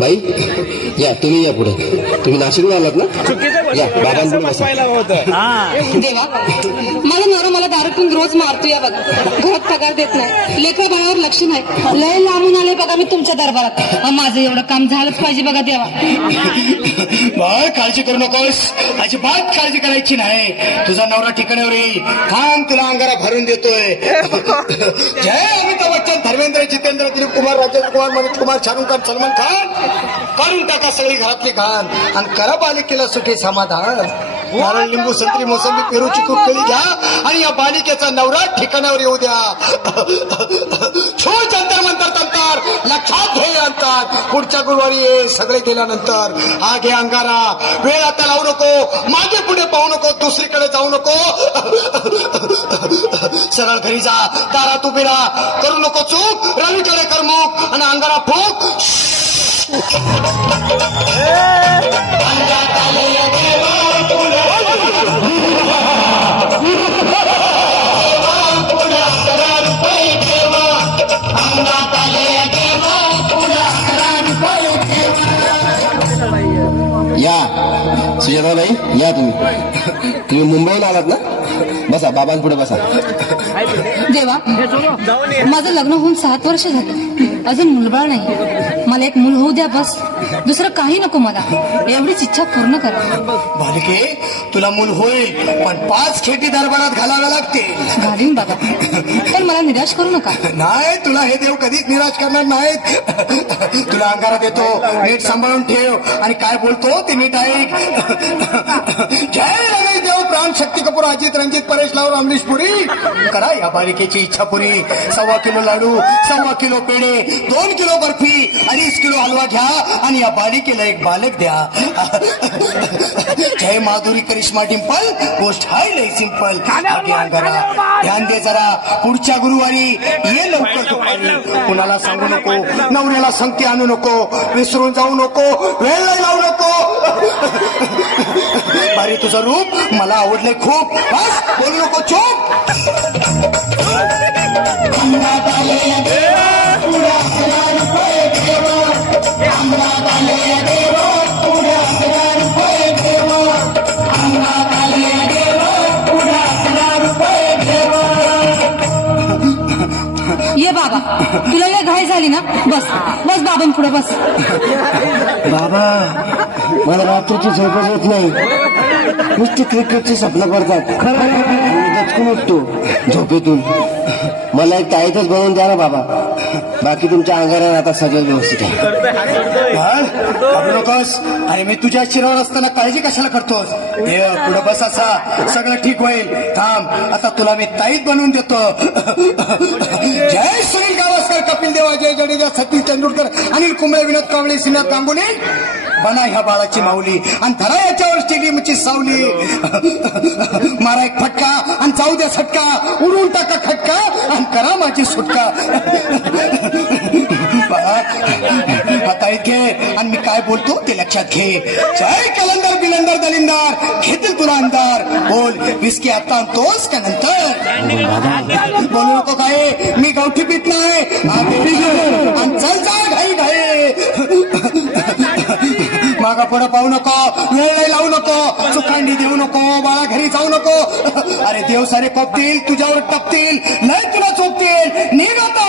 बाई या, तुम्ही या पुढे. तुम्ही नाशिकला आलात ना? या बाबांकडे बसा. देवा, माझा नवरा मला दारू पिऊन रोज मारतो. या बघा, घरात पगार देत नाही, लेकरा बाळावर लक्ष नाही. लय लांबून आले बघा मी तुमच्या दरबारात. माझं एवढं काम झालंच पाहिजे बघा देवा. बाळ काळजी करू नकोस, अजिबात काळजी करायची नाही. तुझा नवरा ठिकाणावर येईल. थांब, तुला अंगारा भरून देतोय. जय अमिताभ बच्चन, धर्मेंद्र, जितेंद्र, दिलीप कुमार, राजेंद्र कुमार, मनोज कुमार, शाहरुख खान, सलमान खान. काढून टाका सगळी घरातली घाण आणि करा बालिकेला सुखी समाधान. नारळ, लिंबू, संत्री, मोसंबी, पेरू, चिकू, केळी घ्या आणि या बालिकेचा नवरा ठिकाणावर येऊ द्या. छो जंतर मंतर तंतर, लक्षात घे अंतर. पुढच्या गुरुवारी ये सगळे गेल्यानंतर. हा घे अंगारा. वेळ आता लावू नको, मागे पुढे पाहू नको, दुसरीकडे जाऊ नको. सरळ घरी जा, दारात उभी राहा, करू नको चूक, रवीकडे कर मुख आणि अंगारा फूक. या सुजाताबाई, या तुम्ही मुंबईला आलात ना? बसा, बाबांपुढे बसा. देवा, माझं लग्न होऊन 7 वर्ष झाली, अजून मुलबाळ नाही. मला एक मूल होऊ द्या बस, दुसरं काही नको मला. एवढीच इच्छा पूर्ण करा. बालिके, तुला मूल होईल, पण 5 खेटी दरबारात घालाव्या लागतील. घालीन बाबा, पण मला निराश करू नका. नाही, तुला हे देव कधीच निराश करणार नाहीत. तुला अंगारा देतो, नीट सांभाळून ठेव आणि काय बोलतो ते नीट ऐक. जय रमेश देव, प्राण, शक्ती कपूर, अजित, रणजित, परेश लावून, अमरीश पुरी. करा या बालिकेची इच्छा पुरी. 1.25 किलो लाडू, 1.25 किलो पेढे, 2 किलो बर्फी, 2.5 किलो हलवा घ्या आणि या बालिकेला एक बालक द्या. जय माधुरी, करिश्मा, डिंपल, गोष्ट हाय लय सिंपल. आगे अंगारा, ध्यान दे जरा. पुढच्या गुरुवारी ये लवकर दुपारी. कुणाला सांगू नको, नवऱ्याला संगती आणू नको, विसरून जाऊ नको, वेळ लावू नको. बारी, तुझं रूप मला आवडलंय खूप. बस, बोलू नको, चूप. ये बाबा, तुला लय घाई झाली ना? बस बस बाबांपुढे बस. बाबा, मला रात्रीची झोपच येत नाही. नुसती क्रिकेटची स्वप्न पडतात. दचकून उठतो झोपेतून. मला एक ताईतच बनवून द्या ना बाबा. बाकी तुमच्या अंगाराने आता सगळं व्यवस्थित आहे. नकोस. अरे मी तुझ्या शिरावर असताना काळजी कशाला करतोस? पुढे बस, असा सगळं ठीक होईल. थांब, आता तुला मी ताईत बनवून देतो. जय सुनील गावस्कर, कपिल देव, अजय जडेजा, सतीश तेंडुलकर, अनिल कुंबळे, विनोद कांबळे, श्रीनाथ गांगुली. बना ह्या बाळाची माऊली आणि धरा याच्यावर स्टेडियमची सावली. मारा एक फटका आणि जाऊ द्या सटका, उडून टाका खटका आणि करा माझी सुटका. आता घे आणि मी काय बोलतो ते लक्षात घे. जय कलंदर, बिलंदर, दलिंदार, घेतील तुला अंधार. बोल, विस्की आता आणतोस का नंतर? बोलू नको काय, मी गावठी पीत नाही. आणि चल चाल घाई घाई. मागा पुढे पाहू नको, वेळ लावू नको, सुखांडी देऊ नको, बाळा घरी जाऊ नको. अरे देव सारे कोपतील, तुझ्यावर टपतील, नाही तुला चोपतील. निघ आता.